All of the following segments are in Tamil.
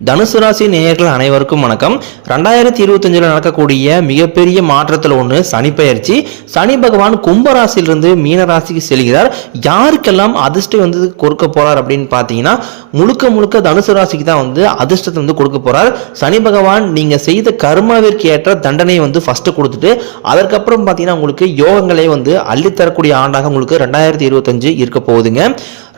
தனுசு ராசி நேயர்கள் அனைவருக்கும் வணக்கம். 2025 நடக்கக்கூடிய மிகப்பெரிய மாற்றத்தில் ஒன்று சனி பெயர்ச்சி. சனி பகவான் கும்பராசியிலிருந்து மீன ராசிக்கு செல்கிறார். யாருக்கெல்லாம் அதிர்ஷ்டம் வந்து கொடுக்க போறார் அப்படின்னு பார்த்தீங்கன்னா, முழுக்க தனுசு ராசிக்கு தான் வந்து அதிர்ஷ்டத்தை வந்து கொடுக்க போறார். சனி பகவான் நீங்க செய்த கர்மாவிற்கு ஏற்ற தண்டனை வந்து ஃபர்ஸ்ட் கொடுத்துட்டு, அதற்கப்புறம் பார்த்தீங்கன்னா உங்களுக்கு யோகங்களை வந்து அள்ளித்தரக்கூடிய ஆண்டாக உங்களுக்கு 2025 இருக்க போகுதுங்க.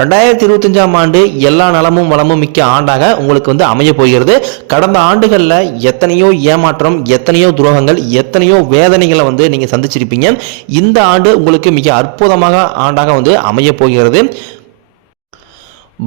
2025ஆம் ஆண்டு எல்லா நலமும் வளமும் மிக்க ஆண்டாக உங்களுக்கு வந்து அமைய போகிறது. கடந்த ஆண்டுகளில் எத்தனையோ ஏமாற்றம், எத்தனையோ துரோகங்கள், எத்தனையோ வேதனைகளை வந்து நீங்க சந்திச்சிருப்பீங்க. இந்த ஆண்டு உங்களுக்கு மிக அற்புதமாக ஆண்டாக வந்து அமைய போகிறது.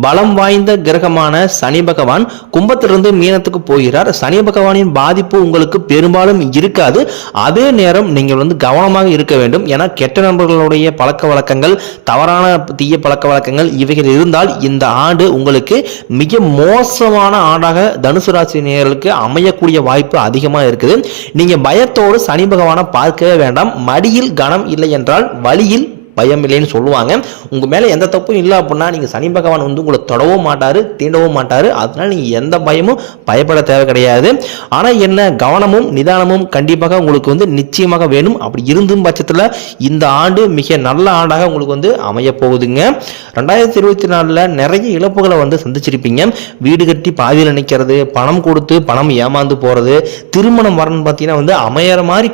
பலம் வாய்ந்த கிரகமான சனி பகவான் கும்பத்திலிருந்து மீனத்துக்கு போகிறார். சனி பகவானின் பாதிப்பு உங்களுக்கு பெரும்பாலும் இருக்காது. அதே நேரம் நீங்கள் வந்து கவனமாக இருக்க வேண்டும். ஏன்னா கெட்ட நண்பர்களுடைய பழக்க வழக்கங்கள், தவறான தீய பழக்க வழக்கங்கள் இவைகள் இருந்தால் இந்த ஆண்டு உங்களுக்கு மிக மோசமான ஆண்டாக தனுசு ராசி நேயர்களுக்கு அமையக்கூடிய வாய்ப்பு அதிகமாக இருக்குது. நீங்க பயத்தோடு சனி பகவானை பார்க்கவே வேண்டாம். மடியில் கனம் இல்லை என்றால் வழியில் பயம் இல்லைன்னு சொல்லுவாங்க. உங்க மேல எந்த தப்பும் இல்லை அப்படின்னா நீங்க சனி பகவான் வந்து உங்களை தொடவும் மாட்டாரு, தீண்டவும் மாட்டாரு. அதனால நீங்க எந்த பயமும் பயப்பட தேவை கிடையாது. ஆனா என்ன, கவனமும் நிதானமும் கண்டிப்பாக உங்களுக்கு வந்து நிச்சயமாக வேணும். அப்படி இருந்தும் பட்சத்துல இந்த ஆண்டு மிக நல்ல ஆண்டாக உங்களுக்கு வந்து அமைய போகுதுங்க. 2024 நிறைய இழப்புகளை வந்து சந்திச்சிருப்பீங்க. வீடு கட்டி பாதியில் நிற்கிறது, பணம் கொடுத்து பணம் ஏமாந்து போறது, திருமணம் வரணும் பார்த்தீங்கன்னா வந்து அமையற மாதிரி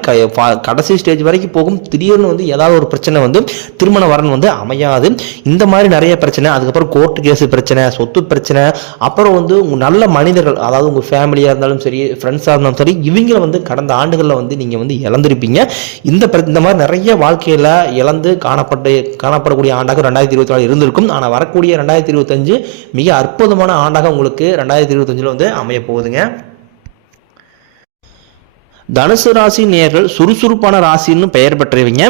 கடைசி ஸ்டேஜ் வரைக்கும் போகும். திடீர்னு வந்து ஏதாவது ஒரு பிரச்சனை வந்து திருமண வரன் வந்து அமையாது. இந்த மாதிரி நிறைய பிரச்சனை, அதுக்கப்புறம் கோர்ட்டு கேஸ் பிரச்சனை, சொத்து பிரச்சனை, அப்புறம் வந்து உங்க நல்ல மனிதர்கள், அதாவது உங்க ஃபேமிலியா இருந்தாலும் சரி, ஃப்ரெண்ட்ஸா இருந்தாலும் சரி, இவங்களை வந்து கடந்த ஆண்டுகளில் வந்து நீங்க வந்து இழந்திருப்பீங்க. இந்த மாதிரி நிறைய வாழ்க்கையில இழந்து காணப்படக்கூடிய ஆண்டாக 2024 இருந்திருக்கும். ஆனால் வரக்கூடிய 2025 மிக அற்புதமான ஆண்டாக உங்களுக்கு 2025 வந்து அமைய போகுதுங்க. தனுசு ராசி நேயர்கள் சுறுசுறுப்பான ராசின்னு பெயர் பெற்றவங்க.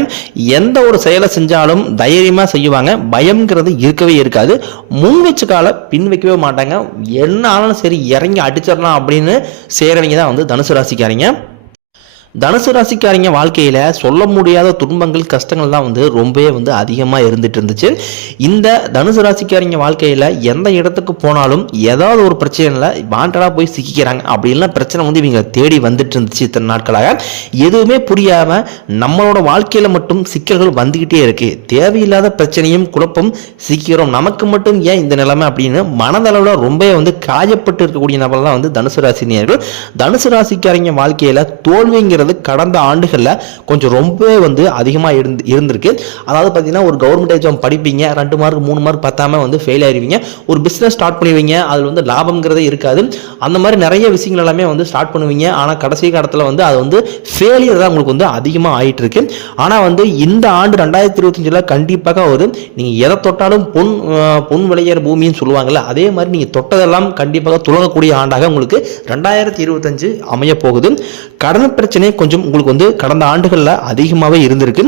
எந்த ஒரு செயலை செஞ்சாலும் தைரியமா செய்வாங்க. பயம்ங்கிறது இருக்கவே இருக்காது. முன் வச்ச கால பின் வைக்கவே மாட்டாங்க. என்ன ஆனாலும் சரி இறங்கி அடிச்சிடலாம் அப்படின்னு செய்றவங்க தான் வந்து தனுசு ராசிக்காரங்க. தனுசு ராசிக்காரங்க வாழ்க்கையில சொல்ல முடியாத துன்பங்கள், கஷ்டங்கள் தான் வந்து ரொம்பவே வந்து அதிகமா இருந்துட்டு இருந்துச்சு. இந்த தனுசு ராசிக்காரங்க வாழ்க்கையில எந்த இடத்துக்கு போனாலும் ஏதாவது ஒரு பிரச்சனைல வாண்டடா போய் சிக்கிக்கிறாங்க. அப்படின்லாம் பிரச்சனை வந்து இவங்க தேடி வந்துட்டு இருந்துச்சு இத்தனை நாட்களாக. எதுவுமே புரியாம நம்மளோட வாழ்க்கையில மட்டும் சிக்கல்கள் வந்துகிட்டே இருக்கு. தேவையில்லாத பிரச்சனையும் குழப்பம் சிக்கிறோம், நமக்கு மட்டும் ஏன் இந்த நிலைமை அப்படின்னு மனதளவுல ரொம்ப வந்து காயப்பட்டு இருக்கக்கூடிய நபர் தான் வந்து தனுசு ராசினியர்கள். தனுசு ராசிக்காரங்க வாழ்க்கையில தோல்விங்கிற கடந்த ஆண்டுகள்ல கொஞ்சம் ரொம்பவே வந்து அதிகமா இருந்திருக்கு. அதாவது பாத்தீங்கன்னா ஒரு கவர்மெண்ட் எக்ஸாம் படிப்பீங்க, 2 மார்க் 3 மார்க் பத்தாம வந்து ஃபெயில் ஆயிருவீங்க. ஒரு பிசினஸ் ஸ்டார்ட் பண்ணுவீங்க, அதுல வந்து லாபம்ங்கிறதே இருக்காது. அந்த மாதிரி நிறைய விஷயங்கள் எல்லாமே வந்து ஸ்டார்ட் பண்ணுவீங்க. ஆனா கடைசி காலத்துல வந்து அது வந்து ஃபெயிலியர் தான் உங்களுக்கு வந்து அதிகமா ஆயிட்டு இருக்கு. ஆனா வந்து இந்த ஆண்டு 2025 கண்டிப்பாக ஒரு நீங்க எதை தொட்டாலும் பொன் விளையிற பூமின்னு சொல்லுவாங்கல்ல, அதே மாதிரி நீங்க தொட்டதெல்லாம் கண்டிப்பாக துலங்கக்கூடிய ஆண்டாக உங்களுக்கு 2025 அமைய போகுது. கடன் பிரச்சனை கொஞ்சம் உங்களுக்கு வந்து கடந்த ஆண்டுகள்ல அதிகமாகவே இருந்திருக்கு.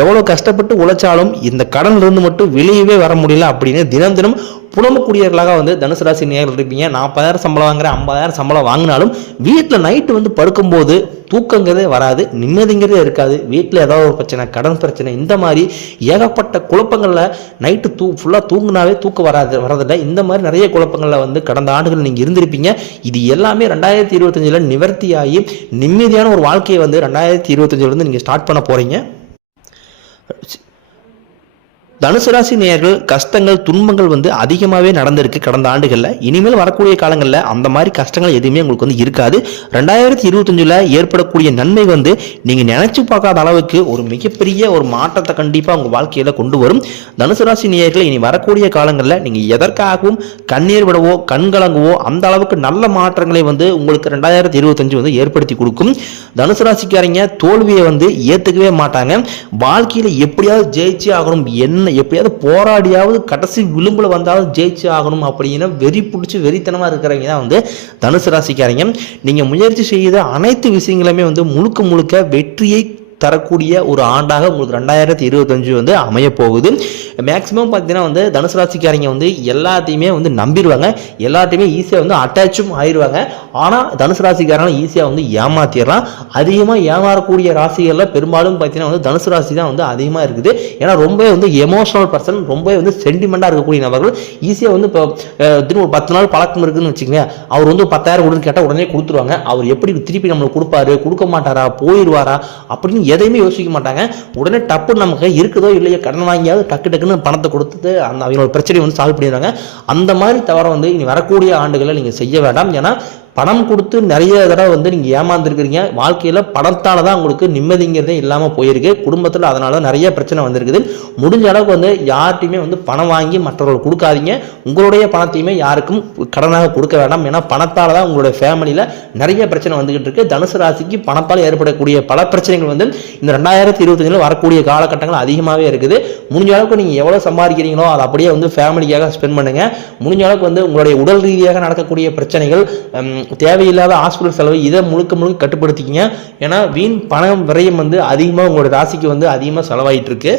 எவ்வளவு கஷ்டப்பட்டு உழைச்சாலும் இந்த கடன்ல இருந்து மட்டும் வெளியவே வர முடியல அப்படின்னு தினம் புலம்பக்கூடியவர்களாக வந்து தனுசு ராசி நேயர்கள் இருப்பீங்க. 40,000 சம்பளம் வாங்குறேன், 50,000 சம்பளம் வாங்கினாலும் வீட்டில் நைட்டு வந்து படுக்கும்போது தூக்கங்கிறதே வராது, நிம்மதிங்கிறதே இருக்காது. வீட்டில் ஏதாவது ஒரு பிரச்சனை, கடன் பிரச்சனை, இந்த மாதிரி ஏகப்பட்ட குழப்பங்களில் நைட்டு ஃபுல்லாக தூங்குனாவே தூக்கம் வரதில்லை. இந்த மாதிரி நிறைய குழப்பங்களில் வந்து கடந்த ஆண்டுகள் நீங்கள் இருந்திருப்பீங்க. இது எல்லாமே 2025 நிவர்த்தியாகி நிம்மதியான ஒரு வாழ்க்கையை வந்து 2025 நீங்கள் ஸ்டார்ட் பண்ண போறீங்க. தனுசு ராசி நேயர்கள் கஷ்டங்கள், துன்பங்கள் வந்து அதிகமாகவே நடந்திருக்கு கடந்த ஆண்டுகளில். இனிமேல் வரக்கூடிய காலங்களில் அந்த மாதிரி கஷ்டங்கள் எதுவுமே உங்களுக்கு வந்து இருக்காது. 2025 ஏற்படக்கூடிய நன்மை வந்து நீங்கள் நினைச்சு பார்க்காத அளவுக்கு ஒரு மிகப்பெரிய ஒரு மாற்றத்தை கண்டிப்பாக உங்கள் வாழ்க்கையில் கொண்டு வரும். தனுசு ராசி நேயர்கள் இனி வரக்கூடிய காலங்களில் நீங்கள் எதற்காகவும் கண்ணீர் விடவோ கண்கலங்கவோ அந்த அளவுக்கு நல்ல மாற்றங்களை வந்து உங்களுக்கு 2025 வந்து ஏற்படுத்தி கொடுக்கும். தனுசு ராசிக்காரங்க தோல்வியை வந்து ஏற்றுக்கவே மாட்டாங்க. வாழ்க்கையில் எப்படியாவது ஜெயிச்சு ஆகணும், எப்படியாவது போராடியாவது கடைசி விளிம்புல வந்தாவது ஜெயிச்சு ஆகணும் அப்படின்னு வெறி பிடிச்சி வெறித்தனமா இருக்கிறவங்க தான் வந்து தனுசு ராசிக்காரங்க. நீங்க முயற்சி செய்த அனைத்து விஷயங்களுமே வந்து முழுக்க வெற்றியை தரக்கூடிய ஒரு ஆண்டாக உங்களுக்கு 2025 வந்து அமைய போகுது. மேக்ஸிமம் பார்த்தீங்கன்னா வந்து தனுசு ராசிக்காரங்க வந்து எல்லாத்தையுமே வந்து நம்பிடுவாங்க, எல்லாத்தையுமே ஈஸியாக வந்து அட்டாச்சும் ஆயிடுவாங்க. ஆனால் தனுசு ராசிக்காரங்க ஈஸியாக வந்து ஏமாத்திடலாம். அதிகமாக ஏமாறக்கூடிய ராசிகளில் பெரும்பாலும் பார்த்தீங்கன்னா வந்து தனுசு ராசி தான் வந்து அதிகமாக இருக்குது. ஏன்னா ரொம்ப வந்து எமோஷனல் பர்சன், ரொம்ப வந்து சென்டிமெண்ட்டாக இருக்கக்கூடிய நபர்கள். ஈஸியாக வந்து இப்போ திரும்ப ஒரு 10 நாள் பழக்கம் இருக்குன்னு வச்சுக்கோங்க, அவர் வந்து 10,000 கொடுன்னு கேட்டால் உடனே கொடுத்துருவாங்க. அவர் எப்படி திருப்பி நம்மளுக்கு கொடுப்பாரு, கொடுக்க மாட்டாரா, போயிடுவாரா அப்படின்னு எதையுமே யோசிக்க மாட்டாங்க. உடனே டப்பு நமக்கு இருக்குதோ இல்லையோ கடன் வாங்கியாவது டக்கு டக்குன்னு பணத்தை கொடுத்துட்டு அந்த அவங்களோட பிரச்சனையை வந்து சால்வ் பண்ணிடுறாங்க. அந்த மாதிரி தவிர வந்து இனி வரக்கூடிய ஆண்டுகளை நீங்கள் செய்ய வேண்டாம். ஏன்னா பணம் கொடுத்து நிறைய தடவை வந்து நீங்கள் ஏமாந்துருக்கிறீங்க. வாழ்க்கையில் பணத்தால் தான் உங்களுக்கு நிம்மதிங்கிறதே இல்லாமல் போயிருக்கு. குடும்பத்தில் அதனால நிறைய பிரச்சனை வந்திருக்குது. முடிஞ்ச அளவுக்கு வந்து யார்ட்டையுமே வந்து பணம் வாங்கி மற்றவர்கள் கொடுக்காதீங்க. உங்களுடைய பணத்தையுமே யாருக்கும் கடனாக கொடுக்க வேண்டாம். ஏன்னா பணத்தால் தான் உங்களுடைய ஃபேமிலியில் நிறைய பிரச்சனை வந்துகிட்டு இருக்கு. தனுசு ராசிக்கு பணத்தால் ஏற்படக்கூடிய பல பிரச்சனைகள் வந்து இந்த 2025 வரக்கூடிய காலகட்டங்கள் அதிகமாகவே இருக்குது. முடிஞ்ச அளவுக்கு நீங்கள் எவ்வளோ சம்பாதிக்கிறீங்களோ அதை அப்படியே வந்து ஃபேமிலிக்காக ஸ்பெண்ட் பண்ணுங்க. முடிஞ்ச அளவுக்கு வந்து உங்களுடைய உடல் ரீதியாக நடக்கக்கூடிய பிரச்சனைகள், தேவையில்லாத ஹாஸ்பிட்டல் செலவு, இதை முழுக்க கட்டுப்படுத்திக்கிங்க. ஏன்னா வீண் பணம் விரயம் வந்து அதிகமாக உங்களோட ராசிக்கு வந்து அதிகமாக செலவாயிட்டு இருக்கு.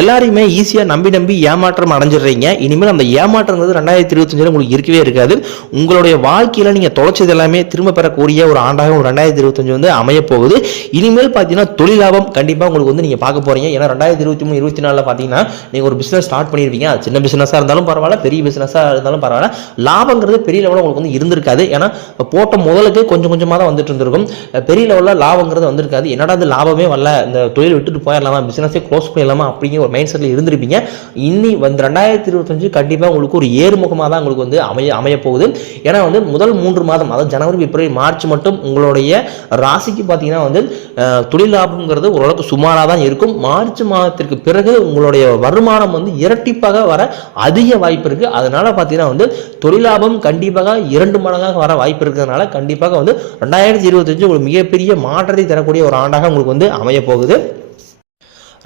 எல்லாரையுமே ஈஸியாக நம்பி ஏமாற்றம் அடைஞ்சிடுறீங்க. இனிமேல் அந்த ஏமாற்றங்கிறது 2025 உங்களுக்கு இருக்கவே இருக்காது. உங்களுடைய வாழ்க்கையில் நீங்கள் தொலைச்சது எல்லாமே திரும்ப பெறக்கூடிய ஒரு ஆண்டாக ஒரு 2025 வந்து அமைய போகுது. இனிமேல் பார்த்தீங்கன்னா தொழில் லாபம் கண்டிப்பாக உங்களுக்கு வந்து நீங்கள் பார்க்க போகிறீங்க. ஏன்னா 2023, 2024 பார்த்தீங்கன்னா நீங்கள் ஒரு பிஸ்னஸ் ஸ்டார்ட் பண்ணியிருப்பீங்க. அது சின்ன பிஸ்னஸாக இருந்தாலும் பரவாயில்ல, பெரிய பிஸ்னஸாக இருந்தாலும் பரவாயில்ல, லாபங்கிறது பெரிய லெவலில் உங்களுக்கு வந்து இருந்திருக்காது. ஏன்னா போட்ட முதலுக்கு கொஞ்சமாக தான் வந்துட்டு இருந்திருக்கும். பெரிய லெவலில் லாபங்கிறது வந்திருக்காது. என்னடா அது லாபமே வரல, இந்த தொழில் விட்டுட்டு போயிடலாமா, பிஸ்னஸே க்ளோஸ் பண்ணிடலாமா அப்படி ஒரு மைண்ட் செட்ல இருந்திருப்பீங்க. இனி வந்து 2025 கண்டிப்பா உங்களுக்கு ஒரு ஏறுமுகமாக தான் உங்களுக்கு வந்து அமைய போகுது. ஏன்னா வந்து முதல் 3 மாதம், அதாவது ஜனவரி, பிப்ரவரி, மார்ச் மட்டும் உங்களுடைய ராசிக்கு பார்த்தீங்கன்னா வந்து தொழில் லாபம்ங்கிறது ஓரளவுக்கு சுமாராக தான் இருக்கும். மார்ச் மாதத்திற்கு பிறகு உங்களுடைய வருமானம் வந்து இரட்டிப்பாக வர அதிக வாய்ப்பு இருக்கு. அதனால பார்த்தீங்கன்னா வந்து தொழில் லாபம் கண்டிப்பாக 2 மடங்காக வர வாய்ப்பு இருக்கிறதுனால கண்டிப்பாக வந்து 2025 ஒரு மிகப்பெரிய மாற்றத்தை தரக்கூடிய ஒரு ஆண்டாக உங்களுக்கு வந்து அமைய போகுது.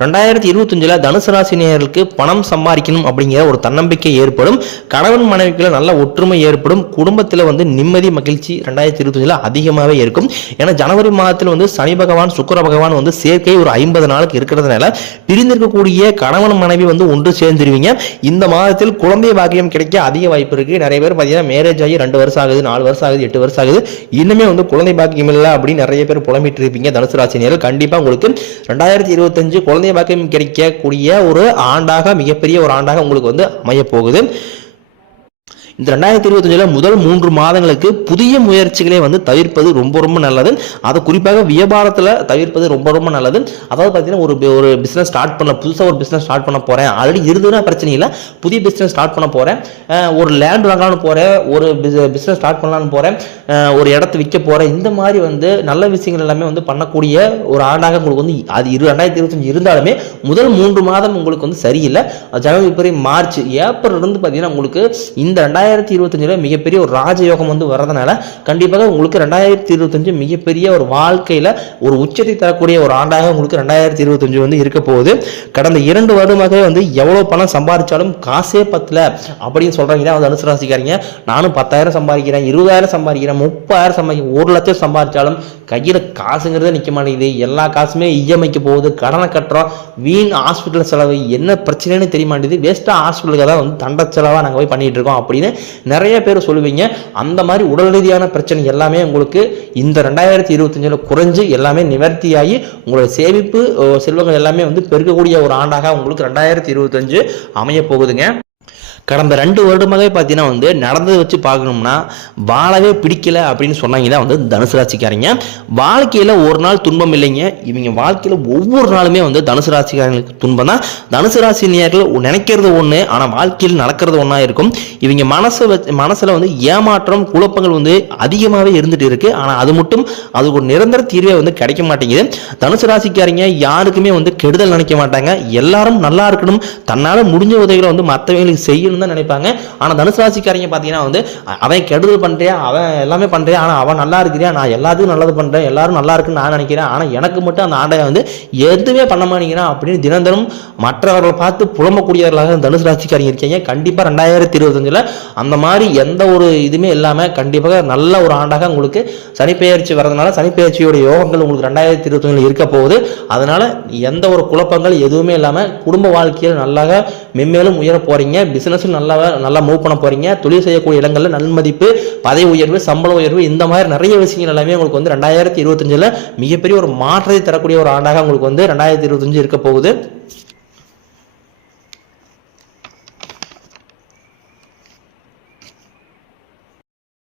2025 தனுசு ராசி நேயர்களுக்கு பணம் சம்பாதிக்கணும் அப்படிங்கிற ஒரு தன்னம்பிக்கை ஏற்படும். கணவன் மனைவிக்குள்ள நல்ல ஒற்றுமை ஏற்படும். குடும்பத்தில் வந்து நிம்மதி, மகிழ்ச்சி 2025 அதிகமாகவே இருக்கும். ஏன்னா ஜனவரி மாதத்தில் வந்து சனி பகவான், சுக்கிர பகவான் வந்து சேர்க்கை ஒரு 50 நாளுக்கு இருக்கிறதுனால பிரிந்திருக்கக்கூடிய கணவன் மனைவி வந்து ஒன்று சேர்ந்துருவீங்க. இந்த மாதத்தில் குழந்தை பாக்கியம் கிடைக்க அதிக வாய்ப்பு இருக்கு. நிறைய பேர் பார்த்தீங்கன்னா மேரேஜ் ஆகி 2 வருஷம் ஆகுது, 4 வருஷம் ஆகுது, 8 வருஷம் ஆகுது, இன்னுமே வந்து குழந்தை பாக்கியம் இல்லை அப்படின்னு நிறைய பேர் புலம்பிட்டு இருப்பீங்க. தனுசு ராசி நேயர்கள் கண்டிப்பாக உங்களுக்கு 2025 குழந்தை பாக்கியம் கிடைக்கக்கூடிய ஒரு ஆண்டாக, மிகப்பெரிய ஒரு ஆண்டாக உங்களுக்கு வந்து அமைய போகுது. இந்த 2025 முதல் 3 மாதங்களுக்கு புதிய முயற்சிகளை வந்து தவிர்ப்பது ரொம்ப நல்லது. அது குறிப்பாக வியாபாரத்தில் தவிர்ப்பது ரொம்ப நல்லது. அதாவது பார்த்தீங்கன்னா ஒரு பிஸ்னஸ் ஸ்டார்ட் பண்ண, புதுசாக ஒரு பிஸ்னஸ் ஸ்டார்ட் பண்ண போகிறேன், ஆல்ரெடி இருந்ததுன்னா பிரச்சனை இல்லை, புதிய பிஸ்னஸ் ஸ்டார்ட் பண்ண போகிறேன், ஒரு லேண்ட் வாங்கலான்னு போகிறேன், ஒரு பிஸ்னஸ் ஸ்டார்ட் பண்ணலான்னு போகிறேன், ஒரு இடத்த விற்க போகிறேன், இந்த மாதிரி வந்து நல்ல விஷயங்கள் எல்லாமே வந்து பண்ணக்கூடிய ஒரு ஆண்டாக உங்களுக்கு வந்து அது 2025 இருந்தாலுமே முதல் 3 மாதம் உங்களுக்கு வந்து சரியில்லை. ஜனவரி, பிப்ரவரி, மார்ச், ஏப்ரல் இருந்து பார்த்தீங்கன்னா உங்களுக்கு இந்த 2025 மிகப்பெரிய ஒரு ராஜயோகம் வந்து வரதுனால கண்டிப்பாக உங்களுக்கு 2025 மிகப்பெரிய ஒரு வாழ்க்கையில ஒரு உச்சத்தை தரக்கூடிய ஒரு ஆண்டாக உங்களுக்கு 2025 வந்து இருக்க போகுது. கடந்த 2 வருடமாக வந்து எவ்வளவு பணம் சம்பாதிச்சாலும் காசே பத்தல அப்படின்னு சொல்றாங்க தனுசு ராசிக்காரங்க. நானும் 10,000 சம்பாதிக்கிறேன், 20,000 சம்பாதிக்கிறேன், 30,000 சம்பாதிக்கிறேன், 1 லட்சம் சம்பாதிச்சாலும் கையில காசுங்கிறத நிக்க மாட்டேங்குது. எல்லா காசுமே இஎம்ஐக்கு போகுது, கடனை கட்டுறோம், வீண் ஹாஸ்பிட்டல் செலவு, என்ன பிரச்சனைன்னு தெரிய மாட்டேங்குது, வேஸ்டா ஹாஸ்பிட்டலுக்கு தான் வந்து தண்ட செலவா நாங்கள் போய் பண்ணிட்டு இருக்கோம் அப்படின்னு நிறைய பேர் சொல்லுவீங்க. அந்த மாதிரி உடல் ரீதியான பிரச்சனை எல்லாமே உங்களுக்கு இந்த 2025 குறைஞ்சு எல்லாமே நிவர்த்தியாகி உங்களுடைய சேமிப்பு செல்வங்கள் எல்லாமே வந்து பெருக்கக்கூடிய ஒரு ஆண்டாக உங்களுக்கு 2025 அமைய போகுதுங்க. கடந்த 2 வருடமாகவே பார்த்தீங்கன்னா வந்து நடந்ததை வச்சு பார்க்கணும்னா வாழவே பிடிக்கல அப்படின்னு சொன்னாங்க தான் வந்து தனுசு ராசிக்காரங்க. வாழ்க்கையில் ஒரு நாள் துன்பம் இல்லைங்க, இவங்க வாழ்க்கையில் ஒவ்வொரு நாளுமே வந்து தனுசு ராசிக்காரங்களுக்கு துன்பம் தான். தனுசு ராசி நேயர்கள் நினைக்கிறது ஒன்று, ஆனால் வாழ்க்கையில் நடக்கிறது ஒன்றா இருக்கும். இவங்க மனசில் வந்து ஏமாற்றம், குழப்பங்கள் வந்து அதிகமாகவே இருந்துட்டு இருக்கு. ஆனால் அது ஒரு நிரந்தர தீர்வே வந்து கிடைக்க மாட்டேங்குது. தனுசு ராசிக்காரங்க யாருக்குமே வந்து கெடுதல் நினைக்க மாட்டாங்க. எல்லாரும் நல்லா இருக்கணும், தன்னால் முடிஞ்ச உதவிகளை வந்து மற்றவங்களுக்கு செய்யணும் ஜெயிக்கணும்னு தான் நினைப்பாங்க. ஆனா தனுசு ராசிக்காரங்க பாத்தீங்கன்னா வந்து அவன் கெடுதல் பண்றியா, அவன் எல்லாமே பண்றியா, ஆனா அவன் நல்லா இருக்கிறியா, நான் எல்லாத்துக்கும் நல்லது பண்றேன், எல்லாரும் நல்லா இருக்குன்னு நான் நினைக்கிறேன், ஆனா எனக்கு மட்டும் அந்த ஆண்டை வந்து எதுவுமே பண்ண மாட்டேங்கிறான் அப்படின்னு தினந்தனம் மற்றவர்களை பார்த்து புலம்பக்கூடியவர்களாக தனுசு ராசிக்காரங்க இருக்கீங்க. கண்டிப்பா 2025 அந்த மாதிரி எந்த ஒரு இதுவுமே இல்லாம கண்டிப்பாக நல்ல ஒரு ஆண்டாக உங்களுக்கு சனிப்பெயர்ச்சி வரதுனால சனிப்பெயர்ச்சியோட யோகங்கள் உங்களுக்கு 2025 இருக்க போகுது. அதனால எந்த ஒரு குழப்பங்கள் எதுவுமே இல்லாம குடும்ப வாழ்க்கையில் நல்லா மென்மேலும் உயர போறீங்க. பிசினஸ் நல்லா மூவ் பண்ண போறீங்க. தொழில் செய்யக்கூடிய இடங்கள்ல நன்மதிப்பு, பதவி உயர்வு, சம்பள உயர்வு, இந்த மாதிரி நிறைய விஷயங்கள் எல்லாமே உங்களுக்கு வந்து 2025 மிகப்பெரிய ஒரு மாற்றத்தை தரக்கூடிய ஒரு ஆண்டாக உங்களுக்கு வந்து 2025 இருக்க போகுது.